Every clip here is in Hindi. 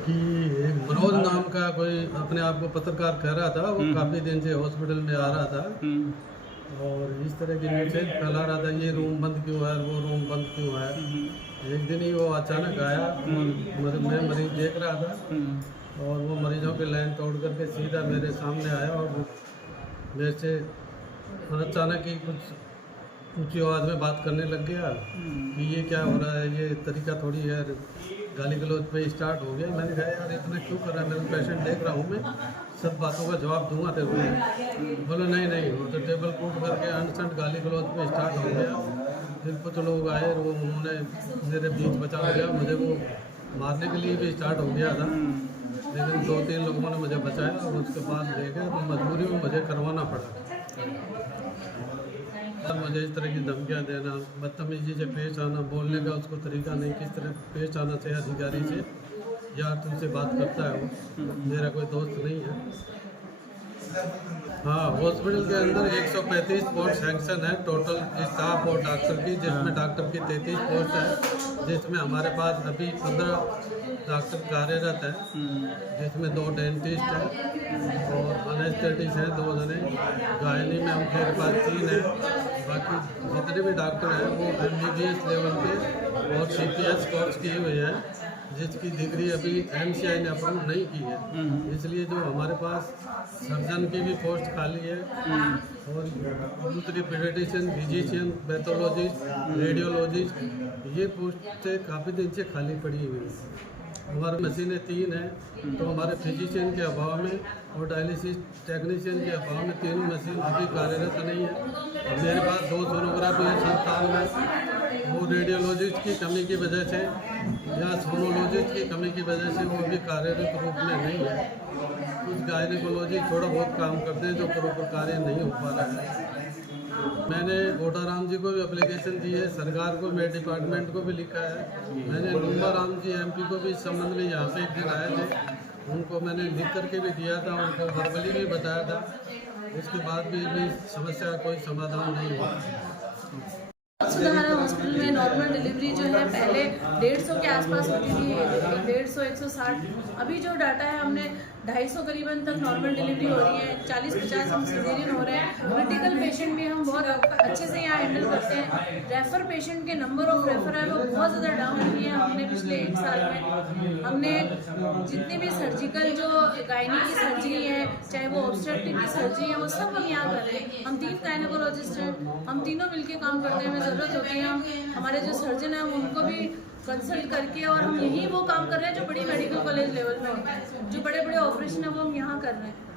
कि एक मनोज नाम का कोई अपने आप को पत्रकार कह रहा था, वो काफ़ी दिन से हॉस्पिटल में आ रहा था और इस तरह की मैसेज फैला रहा था, ये रूम बंद क्यों है, वो रूम बंद क्यों है। एक दिन ही वो अचानक आया, मैं मरीज देख रहा था और वो मरीजों की लाइन तोड़ करके सीधा मेरे सामने आया और मेरे से अचानक ही कुछ ऊंची आवाज़ में बात करने लग गया कि ये क्या हो रहा है, ये तरीका थोड़ी है। गाली गलौज पे स्टार्ट हो गया। मैंने कहा यार इतना क्यों कर रहा है, मैं पेशेंट देख रहा हूँ, मैं सब बातों का जवाब दूंगा तेरे को। बोले नहीं नहीं, वो तो टेबल कूट करके अनसंट गाली गलौज पे स्टार्ट हो गया। फिर कुछ लोग आए और वो उन्होंने मेरे बीच बचा लिया, मुझे वो मारने के लिए भी स्टार्ट हो गया था, लेकिन 2-3 लोगों ने मुझे बचाया और उसके बाद ले गए तो मजबूरी में मुझे करवाना पड़ा। मुझे इस तरह की धमकियाँ देना, बदतमीजी से पेश आना, बोलने का उसको तरीका नहीं, किस तरह पेश आना चाहिए अधिकारी से। यार तुमसे बात करता है वो, मेरा कोई दोस्त नहीं है। हाँ, हॉस्पिटल के अंदर 135 पोस्ट सैंक्शन है टोटल स्टाफ और डॉक्टर की, जिसमें डॉक्टर की 33 पोस्ट है, जिसमें हमारे पास अभी 15 डॉक्टर कार्यरत है, जिसमें 2 डेंटिस्ट हैं और अनेस्थेटिस्ट हैं 2 जने, गायनी में उनके पास 3 है। बाकी जितने भी डॉक्टर हैं वो MBBS लेवल के और CPS कोर्स किए हुए हैं, जिसकी डिग्री अभी MCI ने अप्रूव नहीं की है। इसलिए जो हमारे पास सर्जन की भी पोस्ट खाली है और दूसरी पीडियाट्रिशियन, फिजिशियन, पैथोलॉजिस्ट, रेडियोलॉजिस्ट, ये पोस्टें काफ़ी दिन से खाली पड़ी हुई है। हमारी मशीनें 3 हैं, तो हमारे फिजिशियन के अभाव में और डायलिसिस टेक्नीशियन के अभाव में 3 मशीन अभी कार्यरत नहीं है। मेरे पास 2 सोनोग्राफी है संस्थान में, वो रेडियोलॉजिस्ट की कमी की वजह से या सोनोलॉजिस्ट की कमी की वजह से वो भी कार्यरत रूप में नहीं है। कुछ गायनिकोलॉजिस्ट थोड़ा बहुत काम करते हैं जो प्रॉपर कार्य नहीं हो पा रहा है। मैंने गोटाराम जी को भी एप्लीकेशन दी है, सरकार को, मेरे डिपार्टमेंट को भी लिखा है। मैंने नुम्बाराम जी MP को भी इस संबंध में यहाँ पे एक दिन आए थे, उनको मैंने लिख करके भी दिया था, उनको वर्बली भी बताया था। उसके बाद भी समस्या का कोई समाधान नहीं हुआ। सुधारा हॉस्पिटल में नॉर्मल डिलीवरी जो है पहले 150 के आसपास होती थी, 150, 160। अभी जो डाटा है हमने 250 करीबन तक नॉर्मल डिलीवरी हो रही है, 40-50 हम सिजेरियन हो रहे हैं। क्रिटिकल पेशेंट भी हम बहुत अच्छे से यहाँ हैंडल करते हैं। रेफर पेशेंट के नंबर ऑफ रेफर है वो बहुत ज़्यादा डाउन हुई है हमने पिछले 1 साल में। हमने जितने भी सर्जिकल जो गायनी की सर्जरी है, चाहे वो ऑब्स्टेट्रिक की सर्जरी है, वो सब हम यहाँ कर रहे हैं। हम 3 गायनेकोलॉजिस्ट हैं, हम तीनों मिलकर काम करते हैं। हमें ज़रूरत होती है हम हमारे जो सर्जन हैं उनको भी कंसल्ट करके, और हम यही वो काम कर रहे हैं जो बड़ी मेडिकल कॉलेज लेवल में होता है। जो बड़े बड़े ऑपरेशन है वो हम यहाँ कर रहे हैं,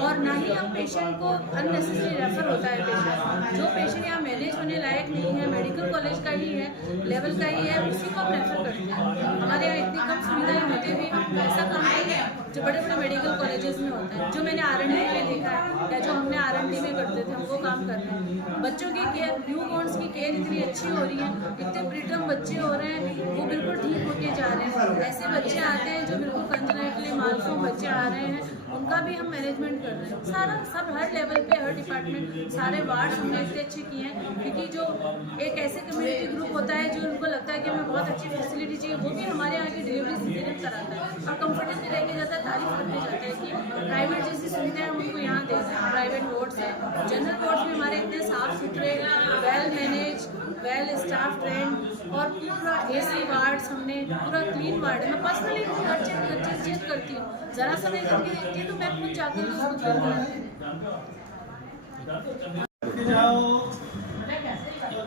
और ना ही हम पेशेंट को अननेसेसरी रेफर होता है। पेशेंट जो पेशेंट यहाँ मैनेज होने लायक नहीं है, मेडिकल कॉलेज का ही है, लेवल का ही है, उसी को हम रेफर करते हैं। हमारे यहाँ इतनी कम सुविधाएं होती भी हम ऐसा काम करते हैं जो बड़े बड़े मेडिकल कॉलेजेस में होता है। जो मैंने R&D में देखा है या जो हमने R&D में करते थे हम वो काम कर रहे हैं। बच्चों की केयर, न्यू बॉर्न्स की केयर इतनी अच्छी हो रही है, इतने प्रीटर्म बच्चे हो रहे हैं, वो बिल्कुल ठीक होके जा रहे हैं। ऐसे बच्चे आते हैं जो बिल्कुल कंजेनिटली मालफॉर्म बच्चे आ रहे हैं, उनका भी हम मैनेजमेंट कर रहे हैं। सारा सब हर लेवल पे, हर डिपार्टमेंट, सारे वार्ड्स हमने इतने अच्छे किए हैं, क्योंकि जो एक ऐसे कम्युनिटी ग्रुप होता है जो उनको लगता है कि हमें बहुत अच्छी फैसिलिटी चाहिए, वो भी हमारे यहाँ की डिलीवरी सिजेरियन कराता है और कंफर्टेबली लेके जाता है, तारीफ करते जाते हैं कि प्राइवेट जैसी सुविधाएं हम उनको यहाँ दे रहे हैं। प्राइवेट वार्ड्स है, जनरल वार्ड्स भी हमारे इतने साफ सुथरे, well manage, well staff trend, और पूरा AC वार्ड्स हमने पूरा क्लीन वार्ड है। मैं पर्सनली हर चीज़ चेक करती हूँ, ज़रा सा नहीं करके देखती हूँ तो मैं खुद जाकर उसको क्लीन कराती हूँ।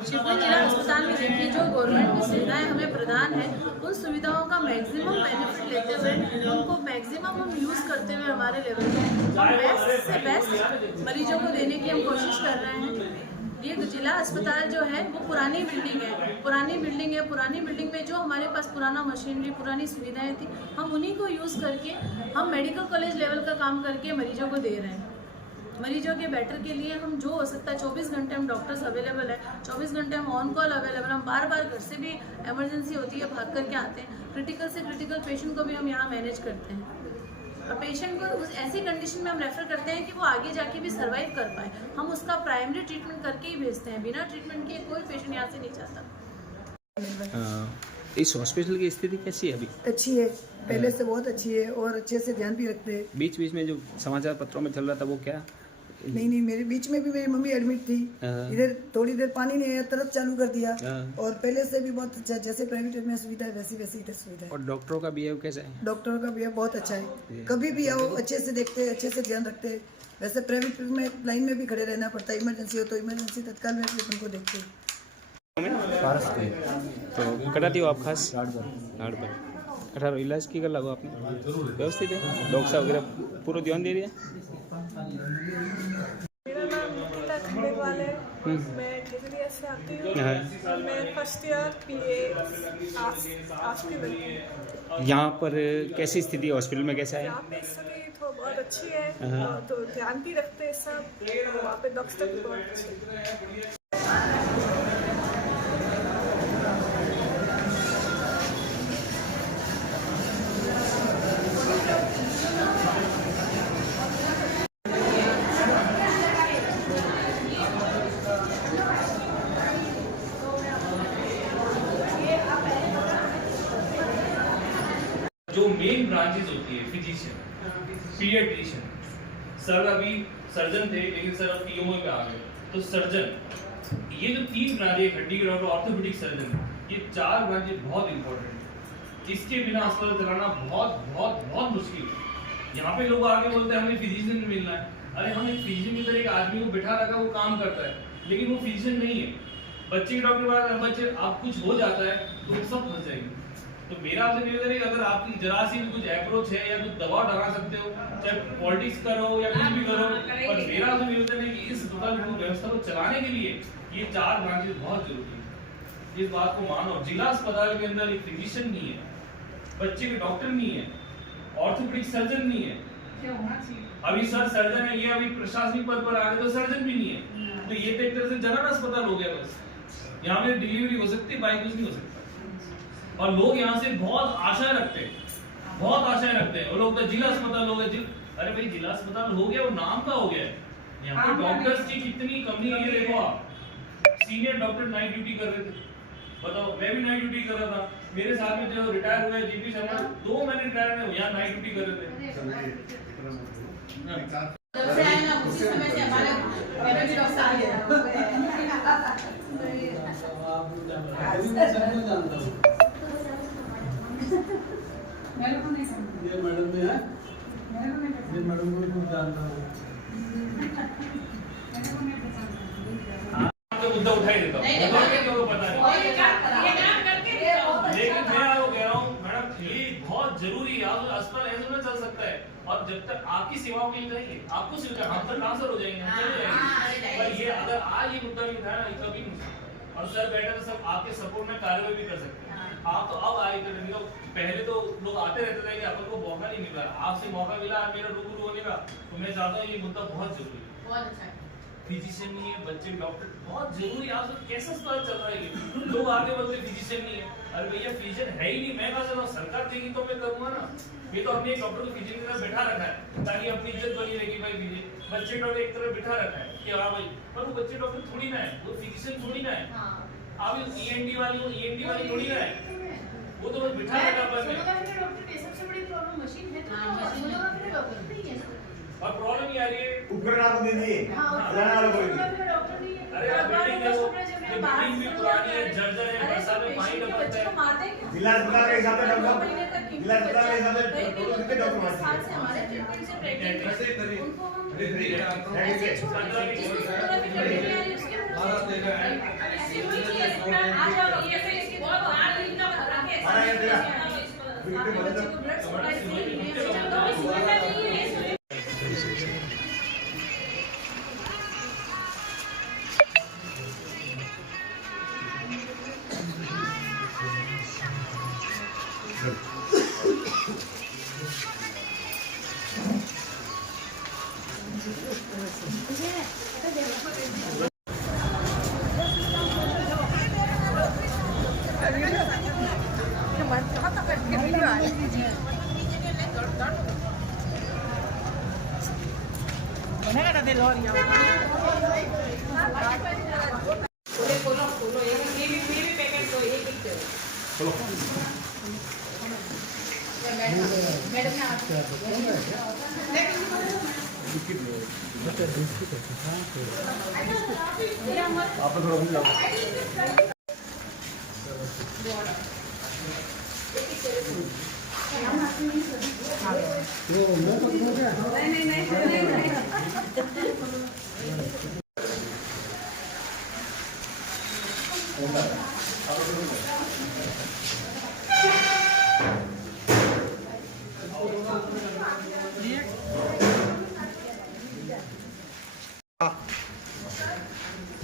शिवगंज जिला अस्पताल में देखिए जो गवर्नमेंट की सुविधाएं हमें प्रदान है, उन सुविधाओं का मैक्सिमम बेनिफिट लेते हुए, उनको मैक्सिमम हम यूज़ करते हुए हमारे लेवल पर बेस्ट से बेस्ट मरीजों को देने की हम कोशिश कर रहे हैं। ये जिला अस्पताल जो है वो पुरानी बिल्डिंग है, पुरानी बिल्डिंग में जो हमारे पास पुराना मशीनरी, पुरानी सुविधाएं थी, हम उन्हीं को यूज़ करके हम मेडिकल कॉलेज लेवल का काम करके मरीजों को दे रहे हैं। मरीजों के बेटर के लिए हम जो हो सकता है 24 घंटे हम डॉक्टर्स अवेलेबल है, 24 घंटे हम ऑन कॉल अवेलेबल। हम बार बार घर से भी इमरजेंसी होती है भाग करके आते हैं। क्रिटिकल से क्रिटिकल पेशेंट को भी हम यहाँ मैनेज करते हैं। पेशेंट को उस ऐसी कंडीशन में हम रेफर करते हैं कि वो आगे जाके भी सर्वाइव कर पाए। हम उसका प्राइमरी ट्रीटमेंट करके ही भेजते हैं, बिना ट्रीटमेंट के कोई पेशेंट यहाँ से नहीं जाता। इस हॉस्पिटल की स्थिति कैसी है अभी? अच्छी है, पहले से बहुत अच्छी है और अच्छे से ध्यान भी रखते हैं। बीच बीच में जो समाचार पत्रों में चल रहा था वो क्या? नहीं, मेरे बीच में भी मेरी मम्मी एडमिट थी। हाँ। इधर थोड़ी देर पानी नहीं आया, तुरंत चालू कर दिया। हाँ। और पहले से भी बहुत अच्छा, जैसे प्राइवेट में सुविधा है वैसी वैसी इधर सुविधा है। और डॉक्टरों का बिहेव कैसा है? डॉक्टरों का भी बहुत अच्छा है, कभी भी आओ अच्छे से देखते हैं, अच्छे से ध्यान रखते हैं। वैसे प्राइवेट में लाइन में भी खड़े रहना पड़ता है, इमरजेंसी हो तो इमरजेंसी तत्काल में भी उनको देखते हैं। तो कटा दियो आप खास हार्ड पर 18 इलाज की कर लगो आपने व्यवस्थित है? डॉक्टर साहब वगैरह पूरा ध्यान दे रही है? मेरा नाम गीता खंडेलवाल है। मैं केजरीवाल से आती हूँ और मैं फर्स्ट ईयर PA आज की बनी हूँ। यहाँ पर कैसी स्थिति है हॉस्पिटल में, कैसा है? यहाँ पे स्थिति तो बहुत अच्छी है, तो ध्यान भी रखते हैं सब। वहाँ पे डॉक्टर भी बहुत अच्छे हैं। जो मेन ब्रांचेस होती है फिजिशियन, पीडियाट्रिशियन, सर अभी सर्जन थे लेकिन सर अब PO पे आ गए, तो सर्जन, ये जो 3 ब्रांचें, हड्डी के डॉक्टर, ऑर्थोपेडिक सर्जन, ये 4 ब्रांचें बहुत इंपॉर्टेंट है। इसके बिना अस्पताल चलाना बहुत बहुत बहुत मुश्किल है। यहाँ पे लोग आके बोलते हैं हमें फिजिशियन मिलना है। अरे हम एक फिजिशियन की तरह एक आदमी को बिठा रखा, वो काम करता है, लेकिन वो फिजिशियन नहीं है। बच्चे के डॉक्टर के बाद बच्चे आप कुछ हो जाता है तो सब फंस जाएंगे। तो मेरा आपसे निवेदन है कि अगर आपकी जरा सी भी कुछ अप्रोच है या कुछ दबाव डाला सकते हो, चाहे पॉलिटिक्स करो या कुछ भी करो, पर मेरा आपसे निवेदन है कि इस अस्पताल की व्यवस्था को चलाने के लिए ये 4 ब्रांचेस बहुत जरूरी है। इस बात को मानो। जिला अस्पताल के अंदर एक फिजिशियन नहीं है, बच्चे के डॉक्टर नहीं है, ऑर्थोपेडिक सर्जन नहीं है। अभी सर सर्जन है, ये अभी प्रशासनिक पद पर आ गए तो सर्जन भी नहीं है। तो ये तो एक तरह से जनरल अस्पताल हो गया। बस यहाँ पे डिलीवरी हो सकती है, बाकी कुछ नहीं हो सकता। और लोग यहाँ से बहुत आशा रखते हैं, बहुत आशाएं रखते हैं। वो लोग तो जिला अस्पताल हो गया, अरे भाई जिला अस्पताल हो गया, वो नाम का हो गया है। यहाँ पे डॉक्टर्स की कितनी कमी है, ये देखो आप। सीनियर डॉक्टर नाइट ड्यूटी कर रहे थे, बताओ। मैं भी नाइट ड्यूटी कर रहा था। मेरे साथ में जो रिटायर हुए GP शर्मा, 2 महीने रिटायर में यहाँ नाइट ड्यूटी कर रहे थे। जब से आए ना उसी समय से हमारे मेरे भी डॉक्टर आ गया। मेरे को नहीं समझ। ये मैडम में है, मेरे को नहीं पता। ये मैडम को भी जानता हूँ। मेरे को नहीं पता। तो मुद्दा उठाई देता हूँ, क्यों पता नहीं। लेकिन मैं आपको कह रहा हूँ मैडम, ये बहुत जरूरी है। आप अस्पताल ऐसे ना चल सकता है। और जब तक आपकी सेवाओं के लिए करेंगे, आपको सुविधा, हम तो ट्रांसफर हो जाएंगे, हम चले जाएंगे। पर ये अगर आज ये मुद्दा नहीं उठाया ना, कभी नहीं। और सर बैठे तो सब आपके सपोर्ट में कार्रवाई भी कर सकते हैं। आप तो अब आए थे, तो पहले तो लोग आते रहते थे कि अपन को मौका नहीं मिल रहा। आपसे मौका मिला मेरा रूबरू होने का, तो मैं चाहता हूँ ये मुद्दा बहुत जरूरी है। बहुत अच्छा है। फिजिशियन नहीं है, बच्चे डॉक्टर बहुत जरूरी है। आप सब कैसा अस्पताल चल रहा है ये? लोग आगे बोलते फिजिशियन नहीं है। अरे भैया फिजिशियन है ही नहीं, मैं कहा चल रहा हूँ, सरकार देगी तो मैं करूँगा ना। ये तो हमने एक डॉक्टर को फिजिशियन की तरह बैठा रखा है ताकि अपनी इज्जत बनी रहेगी। भाई फिजिशियन बच्चे डॉक्टर एक तरह बैठा रखा है कि हाँ भाई, पर वो बच्चे डॉक्टर थोड़ी ना है, वो फिजिशियन थोड़ी ना है। आप ENT वाली थोड़ी ना है, वो तो बस बिठा रखा अपन ने। सबसे बड़ी प्रॉब्लम मशीन है, तो डॉक्टर नहीं है। और प्रॉब्लम ये आ रही है, उपकरण आपको दे दिए, चलाने वाला कोई नहीं। डॉक्टर नहीं है। अरे आप बिल्डिंग देखो, ये बिल्डिंग भी पुरानी है, जर्जर है, बरसात में पानी टपकता है। जिला अस्पताल के हिसाब से डॉक्टर, जिला अस्पताल के हिसाब से कितने डॉक्टर मारते हैं? हमारे ट्रीटमेंट से प्रेग्नेंट ऐसे उनको हम है ऐसे छोड़ देते हैं, जिसको सोनोग्राफी करनी है उसके आ जाओ। ये बहुत हार्ड दिन का रखे आपके बच्चे को ब्लड सप्लाई सही नहीं है, तो सुविधा नहीं है। खोलो एक पैकेट दो, एक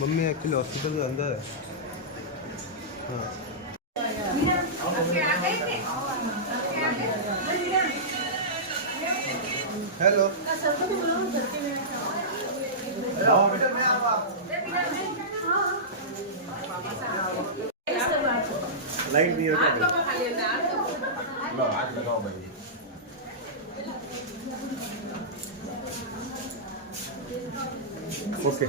मम्मी एक्चुअली हॉस्पिटल के अंदर है। हाँ हेलो लाइट नहीं होता हाथ लगाओ भाई। ओके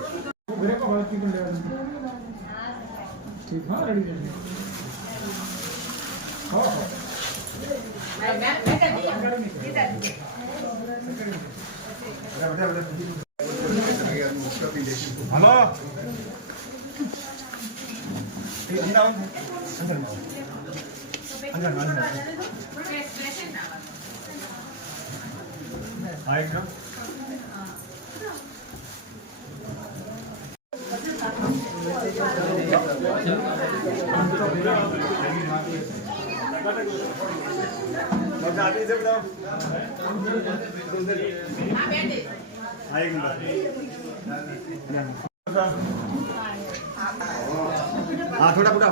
हेलो हाँ थोड़ा बुढ़ा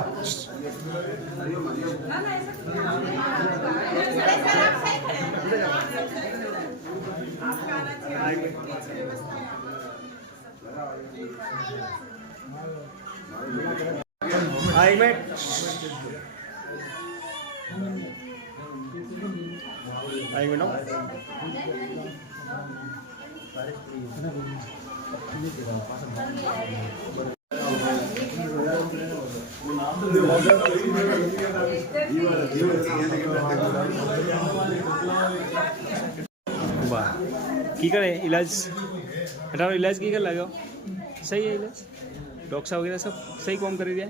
एक मिनट वाह की करे इलाज हटाओ इलाज की कर लगाओ सही है इलाज डॉक्टर साहब वगैरह सब सही काम कर दिया।